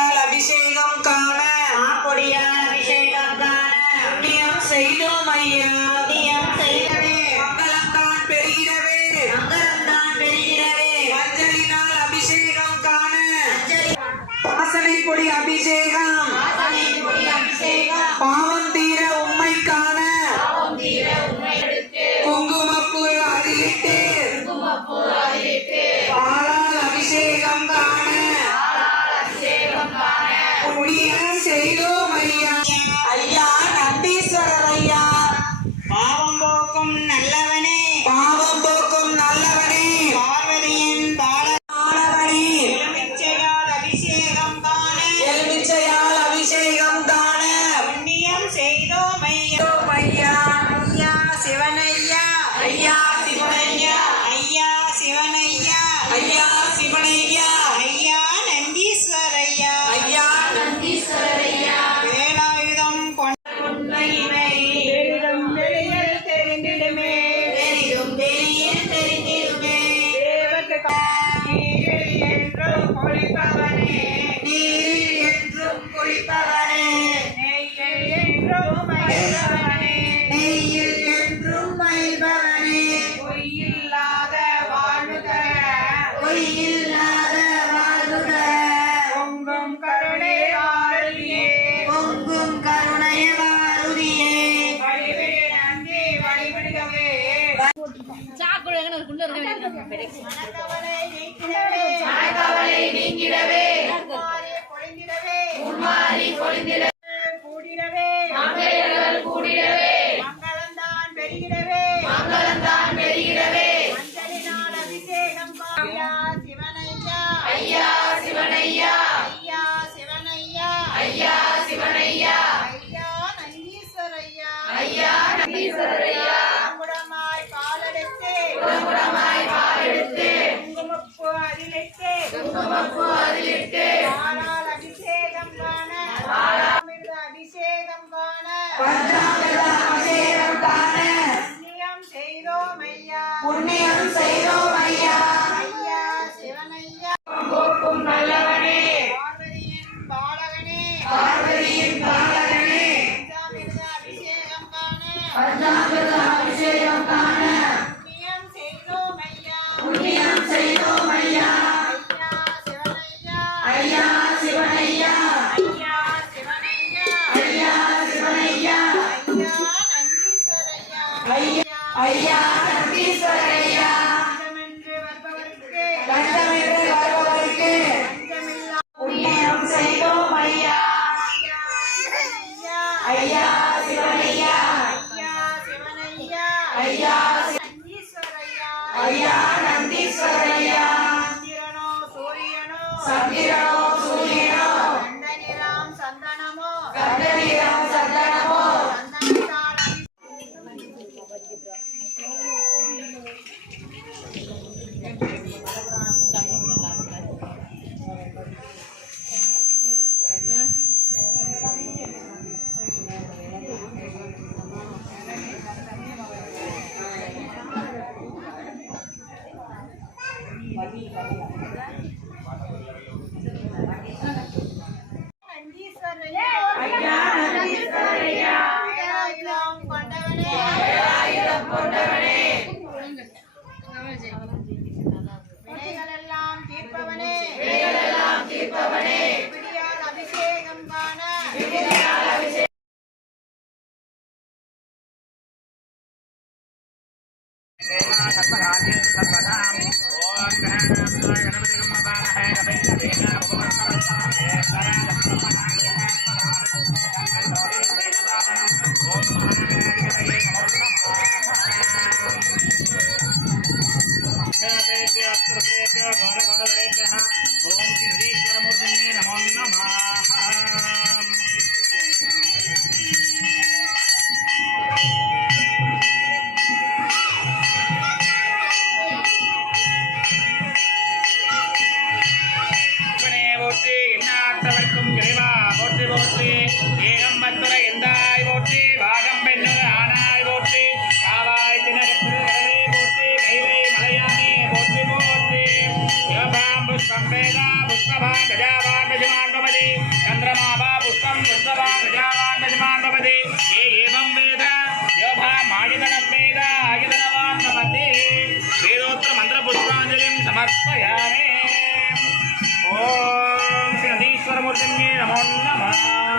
அபிஷேகம் காண கொடியால் அபிஷேகம் காண புண்ணியம் செய்தோம் ஐயா. புண்ணியம் செய்தவே மங்களம்தான் பெறுகிறவே மங்களம்தான் பெறுகிறவே மஞ்சளினால் அபிஷேகம் காண அஞ்சலி வாசனை பொடி அபிஷேகம் வாசனை பொடி அபிஷேகம் பாவம் தீர உம்மை காண பாவம் தீர உம்மை எடுத்து குங்குமப்பூ அதிலிட்டு குங்குமப்பூ அதிலிட்டு பாலால் அபிஷேகம் காண பாலால் அபிஷேகம் காண புண்ணியம் செய்தோம் ஐயா. ஐயா நந்தீஸ்வரர் ஐயா. பாவம் போக்கும் நல்லவனே பாவம் போக்கும் நல்லவனே பார்வதியின் பாலவனே எலுமிச்சையால் அபிஷேகம் காண எலுமிச்சையால் அபிஷேகம் காண புண்ணியம் செய்தோம் ஐயா ஐயா. ஐயா சிவனையா ஐயா சிவனையா. ஐயா சிவனையா ஐயா சிவனையா. ஐயா நந்தீஸ்வரையா ஐயா நந்தீஸ்வரரையா. வேலாயுதம் உண்மையினை பெரிதும் வெளியில் தெரிந்திடுமே பெரிதும் வெளியில் தெரிந்திடுமே. நீரில் என்றும் குளிப்பவனே நீரில் என்றும் குளிப்பவனே நெய்யில் என்றும் மகிழ்ந்தவனே நெய்யில் என்றும் மகிழ்பவனே பொய்யில்லாத வாழ்வு தர பொய்யில்லாத வாழ்வு தர பொங்கும் கருணை ஆளுயே பொங்கும் கருணைய வாருதியே. வழிவிடு நந்தி வழிவிடுகவே மனக்கவலை நீக்கிடவே மனக்கவலை நீங்கிடவே மாறி பொழிந்திடவே மும்மாரி பொழிந்திட கூடிடவே மங்கையர்கள் கூடிடவே மங்களந்தான் பெருகிடவே மங்களந்தான் பெறுகிறவே மஞ்சளினால் அபிஷேகம் ஐயா சிவனையா ஐயா சிவனையா. ஐயா சிவனையா ஐயா சிவனையா. ஐயா நந்தீஸ்வரையா ஐயா நந்தீஸ்வரரையா. குடமாய் பாலெடுத்து குடகுடமாய் பாலெடுத்து குங்குமப்பூ அதிலிட்டு குங்குமப்பூ அதிலிட்டு பாலால் அபிஷேகம் காண அமிர்த அபிஷேகம் காண பஞ்சாமிர்த அபிஷேகம் காண புண்ணியம் செய்தோம் ஐயா புண்ணியம் செய்தோம் ஐயா. ஐயா சிவனையா போக்கும் நல்லவனே பார்வதியின் பாலகனே பார்வதியின் பாலகனே பஞ்சாமிர்த அபிஷேகம் காண பஞ்சாமிர்த அபிஷேகம் காண புண்ணியம் செய்தோம் ஐயா புண்ணியம் செய்தோம் ஐயா. ஐயா சிவனையா ஐயா சிவனையா. ஐயா சிவனையா ஐயா சிவனையா. ஐயா நந்தீஸ்வரையா ஐயா நந்தீஸ்வரரையா. பஞ்சமென்று வருபவருக்கு கண்டமென்று வருபவருக்கு பஞ்சமில்லா புண்ணியம் செய்தோம் ஐயா. ஐயா சிவனையா ஐயா சிவனையா. ஐயா சிவனையா ஐயா நந்தீஸ்வரையா ஐயா நந்தீஸ்வரரையா. சந்திரனோ சூரியனோ சந்திரனோ சூரியனோ கண்டனிராம் சந்தனமோ கண்டவீரம் சந்தனமோ சந்தனத்தால் நந்தீஸ்வரையா ஐயா நந்தீஸ்வரரையா. வேலாயுதம் கொண்டவனே வேலாயுதம் கொண்டவனே வினைகளெல்லாம் தீர்ப்பவனே வினைகளெல்லாம் தீர்ப்பவனே விடியால் அபிஷேகம் காண விடியால் அபிஷேகம் सर्वराज्यं सर्वदां ओम गणानां गणपतिं पुष्पं वेद पुष्पवान् प्रजावान् यजमान् भवति चन्द्रमा वा पुष्पं पुष्पवान् प्रजावान् यजमान् भवति ये एवं वेद यो भामायतनं वेद आयतनवान् भवति वेदोत्तर मन्त्रपुष्पाञ्जलिं समर्पयामि ॐ श्री नदीश्वरमूर्तिन्ये नमो नमः